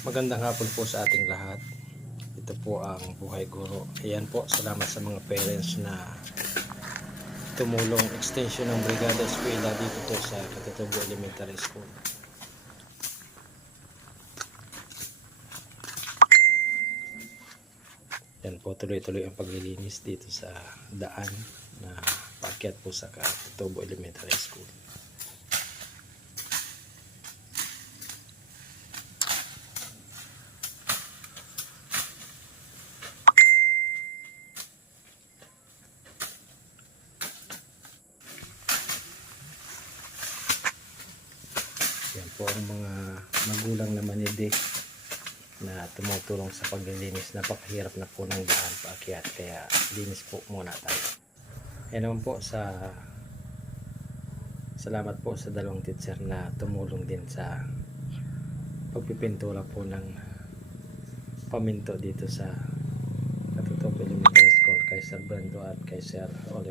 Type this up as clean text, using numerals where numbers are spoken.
Magandang hapon po sa ating lahat. Ito po ang Buhay Guro. Ayan po, salamat sa mga parents na tumulong extension ng Brigada Eskwela dito po sa Katutubo Elementary School. Yan po, tuloy-tuloy ang paglilinis dito sa daan na paakyat po sa Katutubo Elementary School. Yan po ang mga magulang naman ni Dick na tumutulong sa paglilinis. Napakahirap na po ng daan paakyat, kaya linis po muna tayo. Yan naman po salamat po sa dalawang teacher na tumulong din sa pagpipintura po ng paminto dito sa Katutubo Elementary School, kay Sir Brando at kay Sir Oliver.